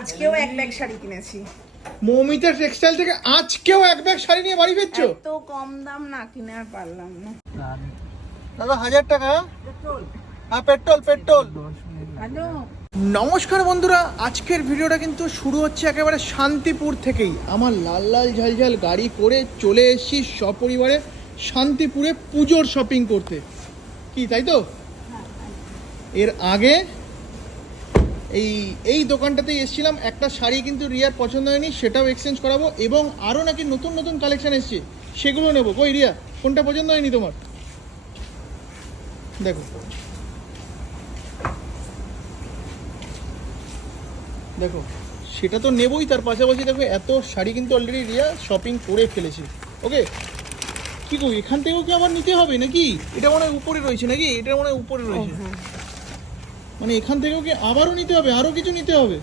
আজকেও এক ব্যাগ শাড়ি কিনেছি। মৌমিতা টেক্সটাইল থেকে আজকেও এক ব্যাগ শাড়ি নিয়ে বাড়ি ফিরছো? এত কম দাম না, কিনে আর পারলাম না। দাদা 1000 টাকা? হ্যাঁ পেট্রোল। হ্যালো, নমস্কার বন্ধুরা, আজকের ভিডিওটা কিন্তু শুরু হচ্ছে একেবারে শান্তিপুর থেকেই। আমার লাল লাল ঝালঝাল গাড়ি করে চলে এসেছি সপরিবারে শান্তিপুরে পুজোর শপিং করতে। কি তাই তো? এর আগে এই দোকানটাতেই এসেছিলাম, একটা শাড়ি কিন্তু রিয়ার পছন্দ হয়নি, সেটাও এক্সচেঞ্জ করাবো, এবং আরও নাকি নতুন নতুন কালেকশন এসছে, সেগুলো নেবো। কই রিয়া, কোনটা পছন্দ হয়নি তোমার? দেখো দেখো, সেটা তো নেবই, তার পাশাপাশি দেখো এত শাড়ি কিন্তু অলরেডি রিয়া শপিং করে ফেলেছে। ওকে, কি কই, এখান থেকেও কি আবার নিতে হবে নাকি? এটা মনে হয় উপরে রয়েছে নাকি? এটা মনে হয় উপরে রয়েছে, মানে এখান থেকেও কি আবারও নিতে হবে, আরও কিছু নিতে হবে?